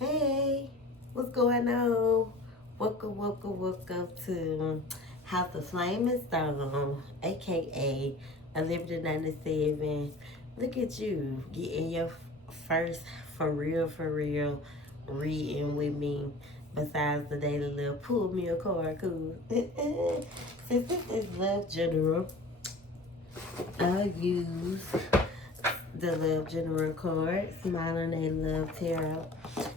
Hey, what's going on? Welcome to House of Flame and Stone, aka a Liberty 97. Look at you getting your first for real reading with me. Besides the daily little pull me a card, cool. Since this is Love General, I'll use the Love General card, Smiling a Love Tarot.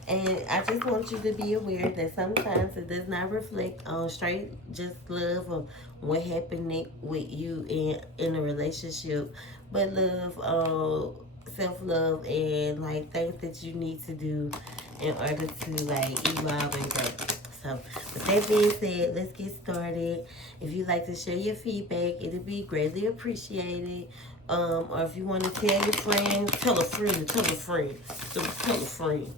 And I just want you to be aware that sometimes it does not reflect on straight just love or what happened with you in a relationship, but love, self love, and like things that you need to do in order to like evolve and grow. So, with that being said, let's get started. If you'd like to share your feedback, it'll be greatly appreciated. Or if you want to tell your friend, tell a friend, tell a friend, tell a friend.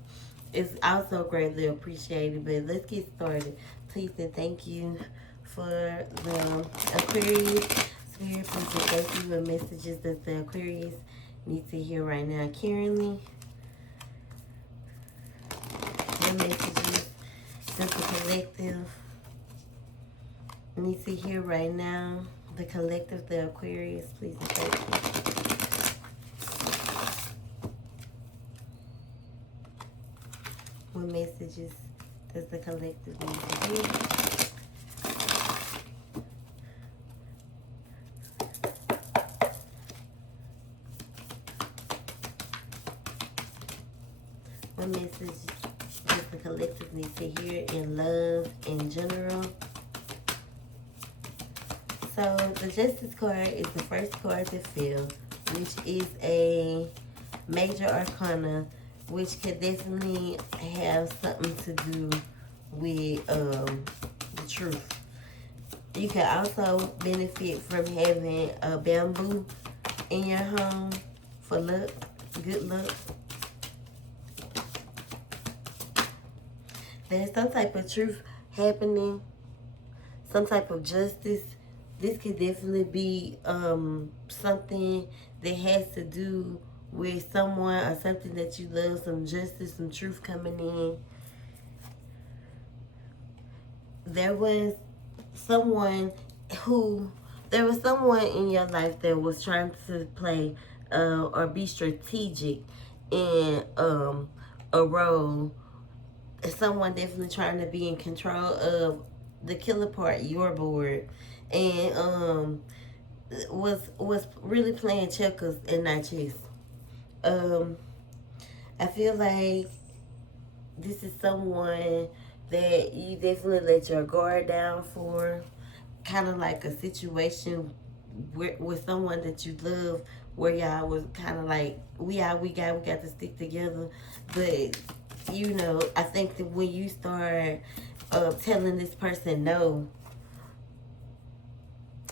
It's also greatly appreciated. But let's get started. Please and thank you for the Aquarius Spirit. Please and thank you for messages that the Aquarius need to hear right now. Currently, the messages that the collective needs to hear right now. The collective, the Aquarius, please and thank you. What messages does the collective need to hear? What message does the collective need to hear in love in general? So the Justice card is the first card to fill, which is a major arcana, which could definitely have something to do with the truth. You can also benefit from having a bamboo in your home for luck, good luck. There's some type of truth happening, some type of justice. This could definitely be something that has to do with someone or something that you love, some justice, some truth coming in. There was someone there was someone in your life that was trying to play or be strategic in a role. Someone definitely trying to be in control of the killer part, your board, and was really playing checkers and not chess. Um, I feel like this is someone that you definitely let your guard down for, kind of like a situation with someone that you love, where y'all was kind of like we got to stick together, but I think that when you start telling this person no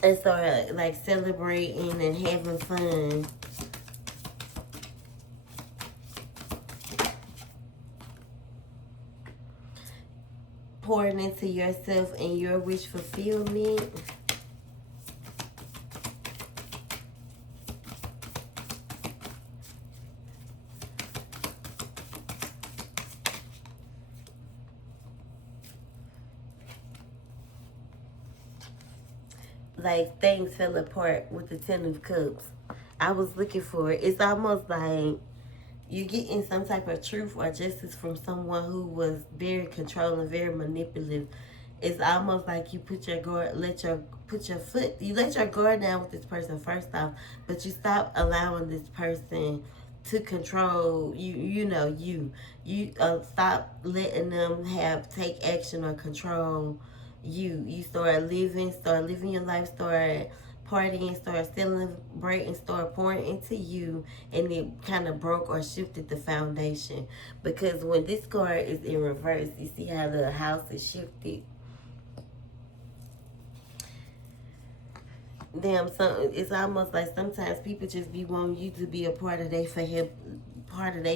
and start like celebrating and having fun, pouring into yourself and your wish fulfillment, like things fell apart with the Ten of Cups. I was looking for it. It's almost like you getting some type of truth or justice from someone who was very controlling, very manipulative. It's almost like you put your guard, you let your guard down with this person first off, but you stop allowing this person to control you. You stop letting them take action or control you. You start living your life, start partying, start celebrating, start pouring into you, and it kind of broke or shifted the foundation. Because when this card is in reverse, you see how the house is shifted. It's almost like sometimes people just be wanting you to be a part of their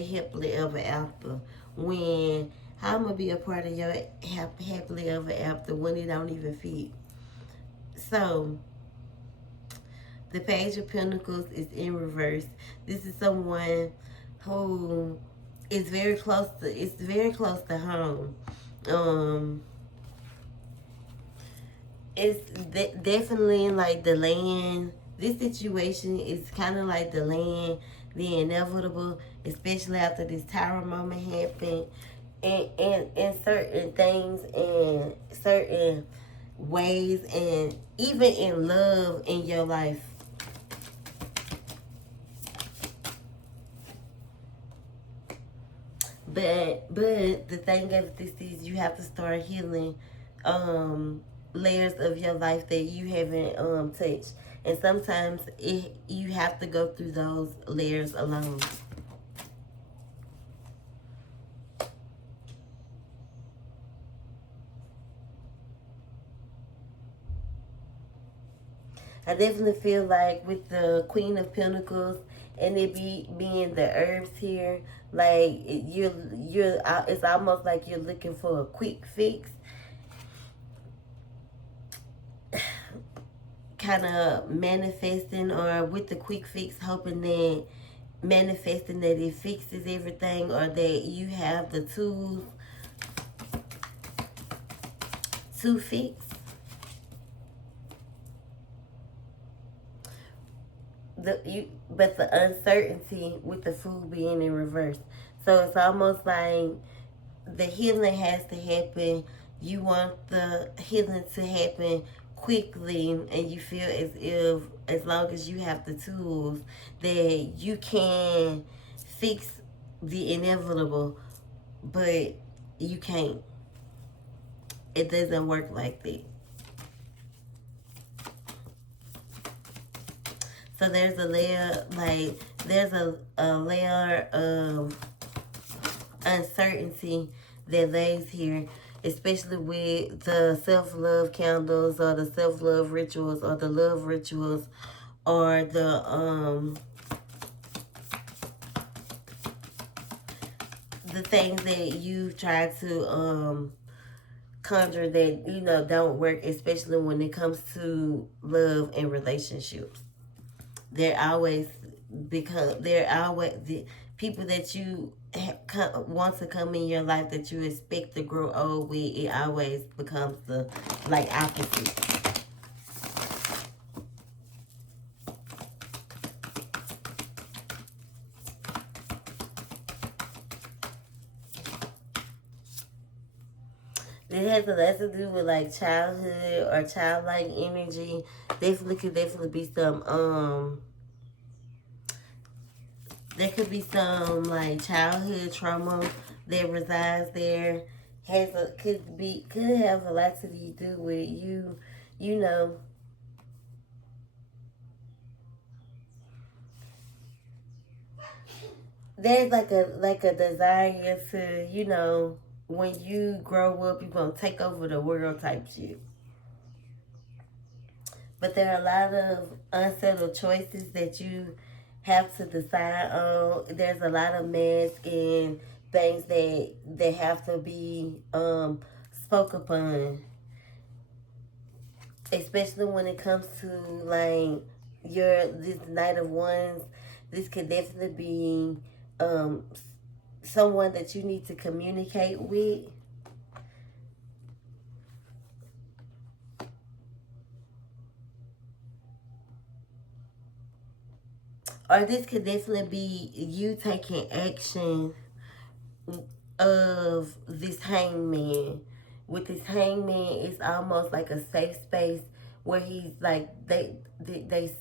happily ever after. When how I'm gonna be a part of your happily ever after when it don't even fit? So the Page of Pentacles is in reverse. This is someone who it's very close to, it's very close to home. Um, it's definitely like the land. This situation is kind of like the land, the inevitable, especially after this tower moment happened, and certain things and certain ways, and even in love in your life. But the thing of this is you have to start healing layers of your life that you haven't touched. And sometimes you have to go through those layers alone. I definitely feel like with the Queen of Pentacles and it being the herbs here, like it's almost like you're looking for a quick fix, kind of manifesting, or with the quick fix, hoping that manifesting that it fixes everything, or that you have the tools to fix. But the uncertainty with the food being in reverse. So it's almost like the healing has to happen. You want the healing to happen quickly, and you feel as if as long as you have the tools that you can fix the inevitable, but you can't. It doesn't work like that. So there's a layer, like there's a layer of uncertainty that lays here, especially with the self-love candles or the self-love rituals or the love rituals or the things that you've tried to conjure that don't work, especially when it comes to love and relationships. They're always they're always the people that you want to come in your life that you expect to grow old with. It always becomes the like opposite. It has a lot to do with like childhood or childlike energy. Definitely be some there could be some like childhood trauma that resides there. Could have a lot to do with you, you know. There's like a desire to, when you grow up, you're gonna take over the world type shit. But there are a lot of unsettled choices that you have to decide on. There's a lot of masks and things that have to be spoke upon, especially when it comes to like this Knight of Wands. This could definitely be um, someone that you need to communicate with. Or this could definitely be you taking action of this hangman. With this hangman, it's almost like a safe space where he's like they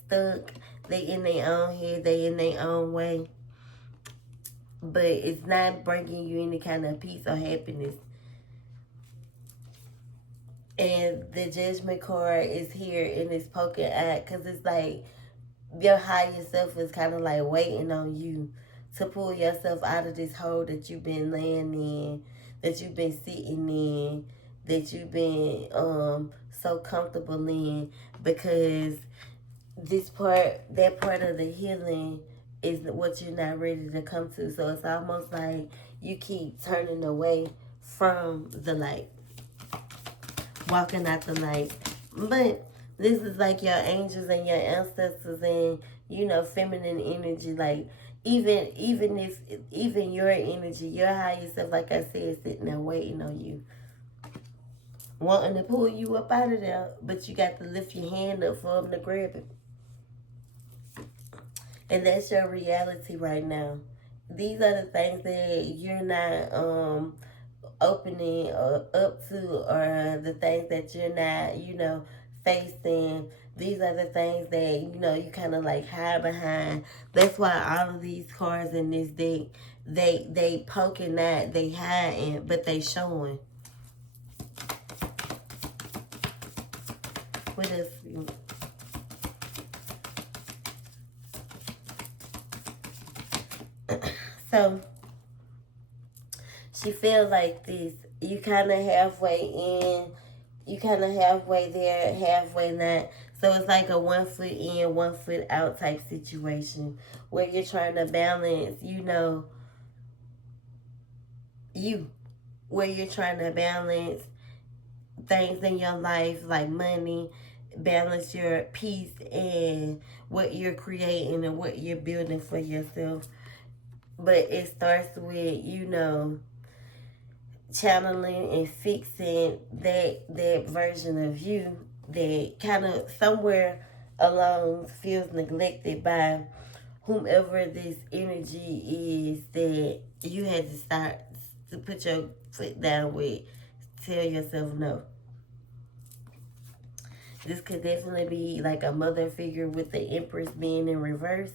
stuck, they in their own head, they in their own way, but it's not bringing you any kind of peace or happiness. And the Judgment card is here in this poking out because it's like your higher self is kind of like waiting on you to pull yourself out of this hole that you've been laying in, that you've been sitting in, that you've been so comfortable in, because that part of the healing is what you're not ready to come to. So it's almost like you keep turning away from the light, walking out the light. But this is like your angels and your ancestors and, feminine energy. Like, even your energy, your higher self, like I said, sitting there waiting on you, wanting to pull you up out of there, but you got to lift your hand up for them to grab it. And that's your reality right now. These are the things that you're not opening up to, or the things that you're not, facing. These are the things that, you kind of like hide behind. That's why all of these cards in this deck, they poking at, they hiding, but they showing. What else? So she feels like this. You kind of halfway in, you kind of halfway there, halfway not. So it's like a 1 foot in, 1 foot out type situation where you're trying to balance, where you're trying to balance things in your life like money, balance your peace and what you're creating and what you're building for yourself. But it starts with, channeling and fixing that version of you that kind of somewhere along feels neglected by whomever this energy is that you had to start to put your foot down with. Tell yourself no. This could definitely be like a mother figure with the Empress being in reverse.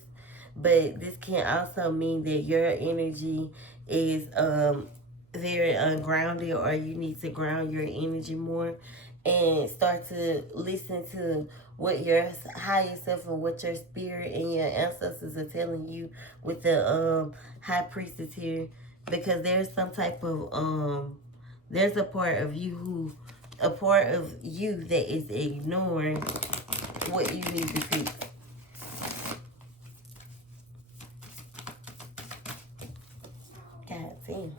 But this can also mean that your energy is very ungrounded, or you need to ground your energy more and start to listen to what your higher self and what your spirit and your ancestors are telling you with the high priestess here. Because there's some type of there's a part of you that is ignoring what you need to fix. God damn.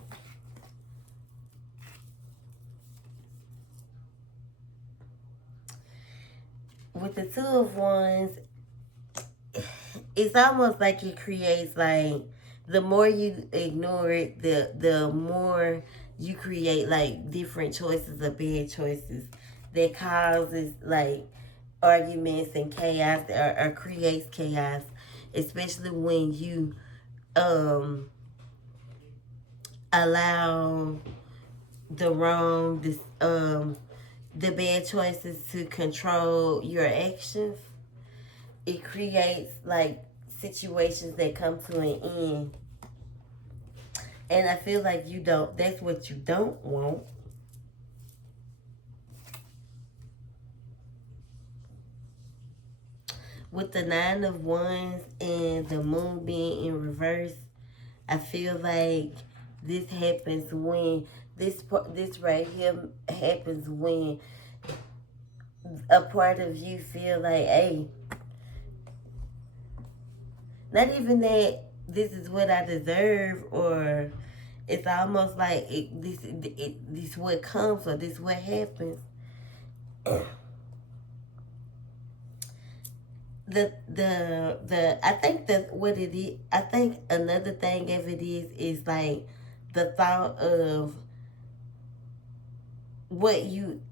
With the Two of Wands, it's almost like it creates like, the more you ignore it, the more you create like different choices or bad choices that causes like arguments and chaos, or creates chaos, especially when you allow the bad choices to control your actions. It creates like situations that come to an end. And I feel like that's what you don't want. With the Nine of Wands and the Moon being in reverse, I feel like this happens when, this right here happens when a part of you feel like, hey, not even that this is what I deserve, or it's almost like this what comes, or this what happens. I think that what it is, I think another thing of it is like the thought of what you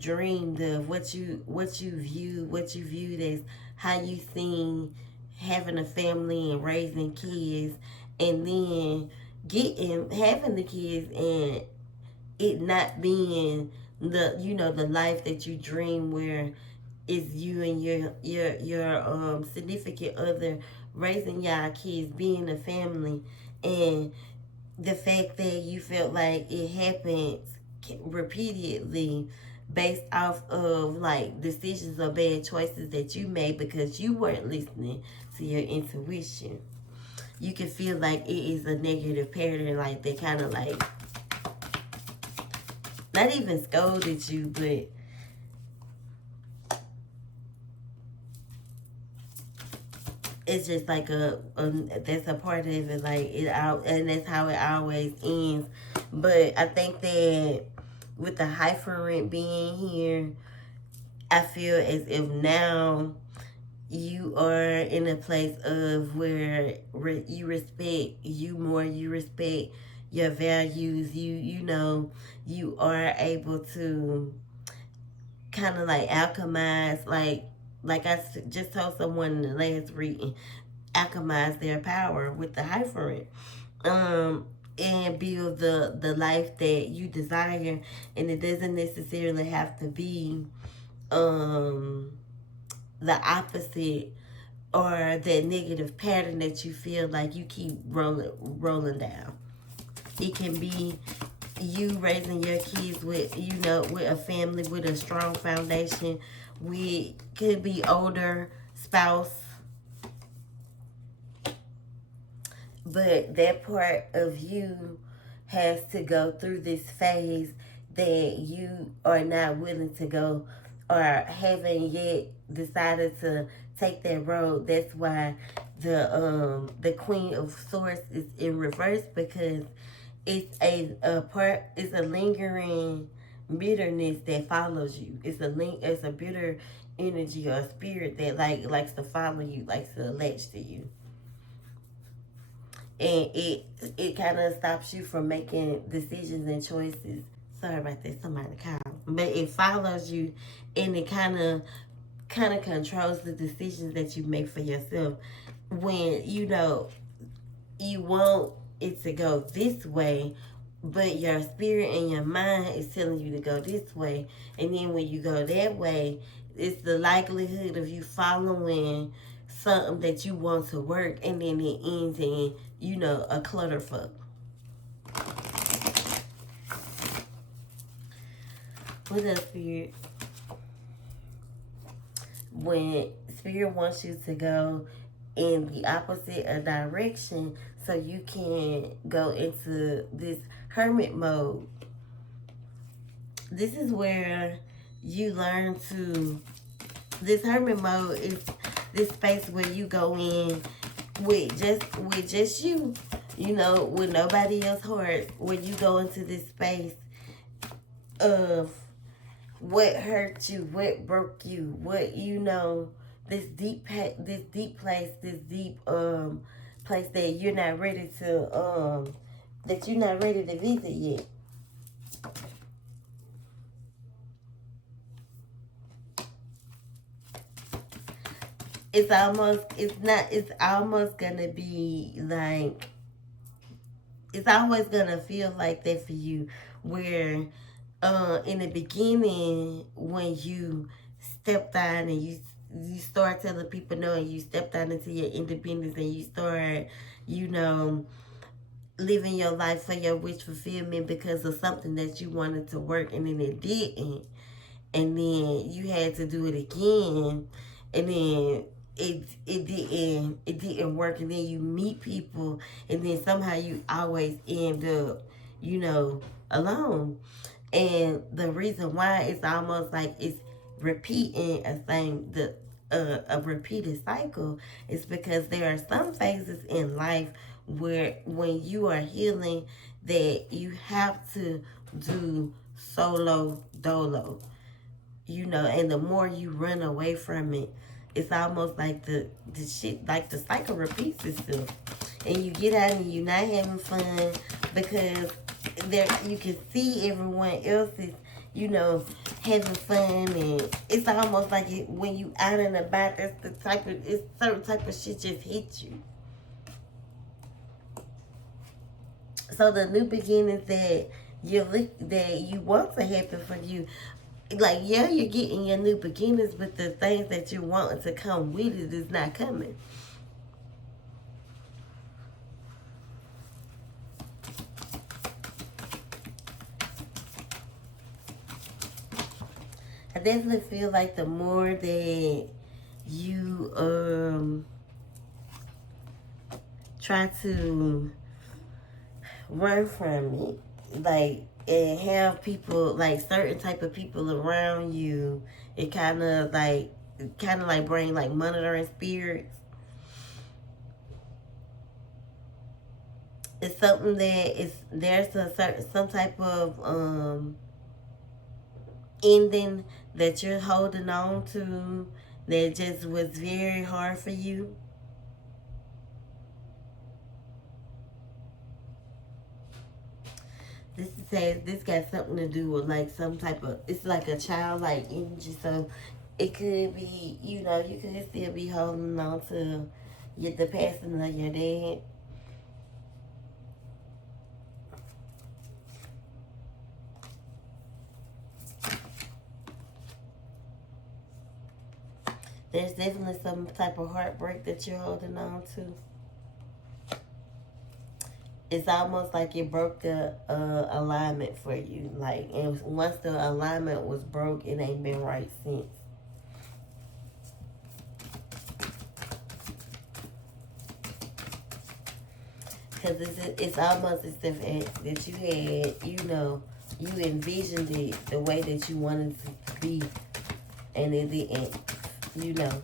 dreamed of, what you viewed as how you seen having a family and raising kids, and then having the kids and it not being the life that you dream, where it's you and your significant other raising y'all kids, being a family, and the fact that you felt like it happens repeatedly based off of like decisions or bad choices that you made because you weren't listening to your intuition. You can feel like it is a negative pattern, like they kind of like not even scolded you, but it's just like that's a part of it, like it out, and that's how it always ends. But I think that with the Hierophant being here, I feel as if now you are in a place of where you respect you more, you respect your values, you know, you are able to kind of like alchemize, like just told someone in the last reading, alchemize their power with the hyphen, um and build the life that you desire. And it doesn't necessarily have to be um the opposite, or that negative pattern that you feel like you keep rolling down. It can be you raising your kids with, you know, with a family with a strong foundation. We could be older spouse, but that part of you has to go through this phase that you are not willing to go, or haven't yet decided to take that road. That's why the Queen of Swords is in reverse, because it's a part, it's a lingering bitterness that follows you. It's a bitter energy or spirit that likes to follow you, likes to latch to you. And it kind of stops you from making decisions and choices. Sorry about that, somebody called. But it follows you, and it kind of controls the decisions that you make for yourself. When you know you want it to go this way, but your spirit and your mind is telling you to go this way, and then when you go that way, it's the likelihood of you following something that you want to work, and then it ends in, you know, a clutterfuck. What else, spirit? When spirit wants you to go in the opposite direction, so you can go into this hermit mode. This is where you learn to, this hermit mode is this space where you go in with just you know, with nobody else heart, where you go into this space of what hurt you, what broke you, what, you know, this deep place, this deep place that you're not ready to visit yet. It's almost gonna be like, it's always gonna feel like that for you, where in the beginning, when you stepped out and you start telling people no, and you stepped out into your independence, and you start, you know, living your life for your wish fulfillment because of something that you wanted to work, and then it didn't, and then you had to do it again, and then it didn't work, and then you meet people, and then somehow you always end up, you know, alone. And the reason why, it's almost like it's repeating a repeated cycle, is because there are some phases in life where, when you are healing, that you have to do solo dolo, you know. And the more you run away from it, it's almost like the shit, like the cycle repeats itself, and you get out and you're not having fun, because there you can see everyone else is, you know, having fun, and it's almost like when you out and about, that's the type of, it's certain type of shit just hits you. So the new beginnings that you want to happen for you, like, yeah, you're getting your new beginnings, but the things that you want to come with it is not coming. I definitely feel like the more that you try to run from it, like, and have people, like certain type of people around you, it kind of like bring like monitoring spirits. It's something that is, there's a certain, some type of ending that you're holding on to, that just was very hard for you? This says this got something to do with like some type of, it's like a childlike energy. So it could be, you know, you could still be holding on to the passing of your dad. There's definitely some type of heartbreak that you're holding on to. It's almost like it broke the alignment for you. Like, and once the alignment was broke, it ain't been right since. Because it's almost as if that you had, you know, you envisioned it the way that you wanted it to be, and it didn't, you know.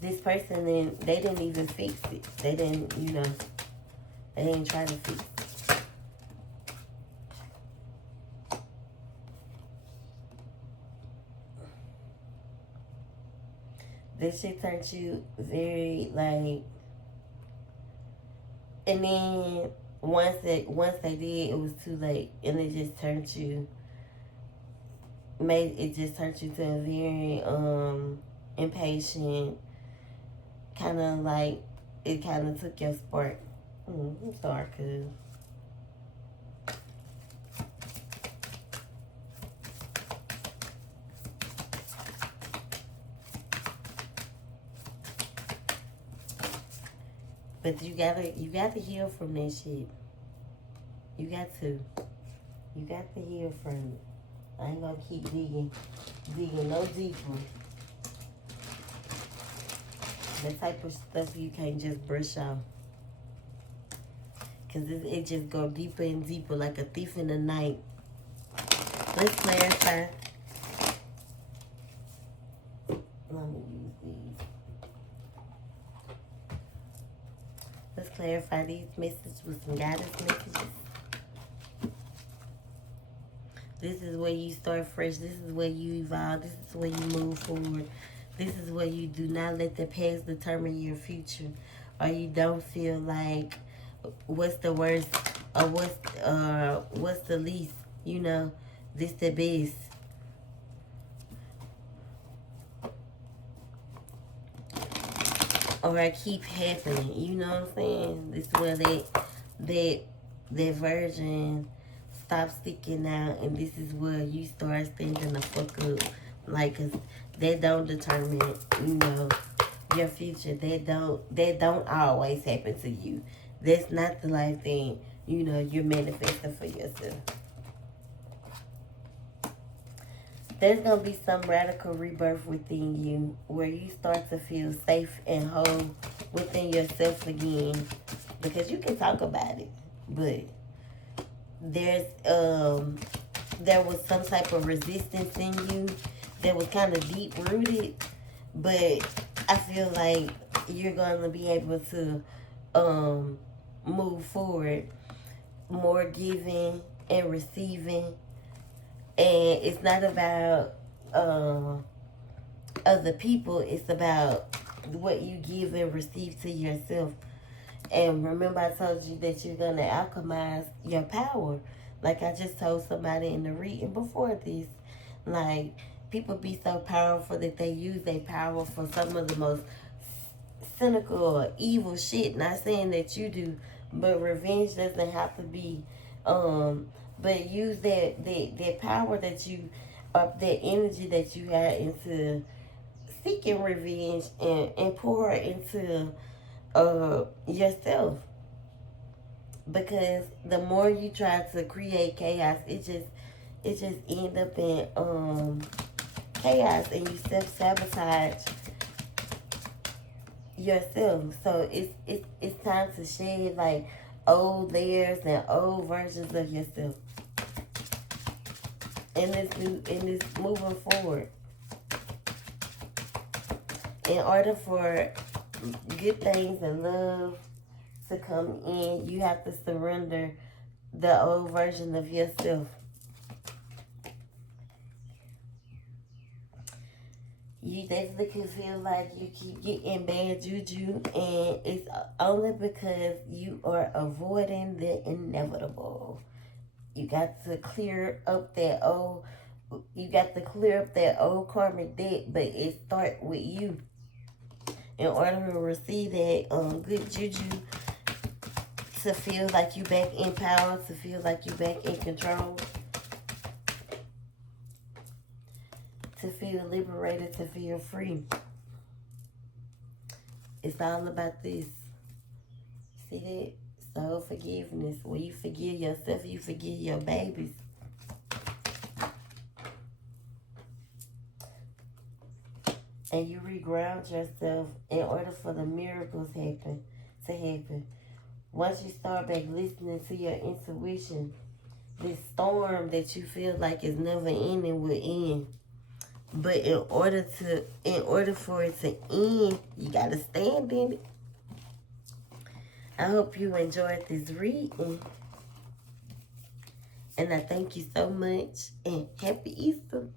This person, they didn't even fix it. They didn't, you know, they didn't try to fix it. This shit turned you very, like, and then once they did, it was too late, and it just turned you, to a very impatient, kind of like, it kind of took your spark. I'm sorry, cuz. But you gotta heal from that shit. You got to. You got to heal from it. I ain't gonna keep digging no deeper. The type of stuff you can't just brush off. Because it just go deeper and deeper like a thief in the night. Let's clarify. Let me use these. Let's clarify these messages with some guidance messages. This is where you start fresh. This is where you evolve. This is where you move forward. This is where you do not let the past determine your future. Or you don't feel like what's the worst or what's the least, you know, this the best. Or I keep happening, you know what I'm saying? This is where that version stops sticking out, and this is where you start thinking the fuck up. Like, cause they don't determine, you know, your future. They don't always happen to you. That's not the life thing, you know, you're manifesting for yourself. There's going to be some radical rebirth within you where you start to feel safe and whole within yourself again. Because you can talk about it, but there was some type of resistance in you that was kind of deep rooted, but I feel like you're going to be able to move forward, more giving and receiving. And it's not about other people. It's about what you give and receive to yourself. And remember, I told you that you're going to alchemize your power. Like I just told somebody in the reading before this. Like, people be so powerful that they use their power for some of the most cynical or evil shit. Not saying that you do, but revenge doesn't have to be but use that power that you, that energy that you had into seeking revenge, and pour it into yourself. Because the more you try to create chaos, it just end up in chaos, and you self-sabotage yourself. So it's time to shed like old layers and old versions of yourself. In this moving forward. In order for good things and love to come in, you have to surrender the old version of yourself. You definitely can feel like you keep getting bad juju, and it's only because you are avoiding the inevitable. You got to clear up that old. You got to clear up that old karmic debt, but it starts with you. In order to receive that good juju, to feel like you back in power, to feel like you back in control, to feel liberated, to feel free. It's all about this. See that? Soul forgiveness. When you forgive yourself, you forgive your babies. And you reground yourself in order for the miracles to happen. Once you start back listening to your intuition, this storm that you feel like is never ending will end. But in order for it to end, you gotta stand in it. I hope you enjoyed this reading. And I thank you so much. And happy Easter.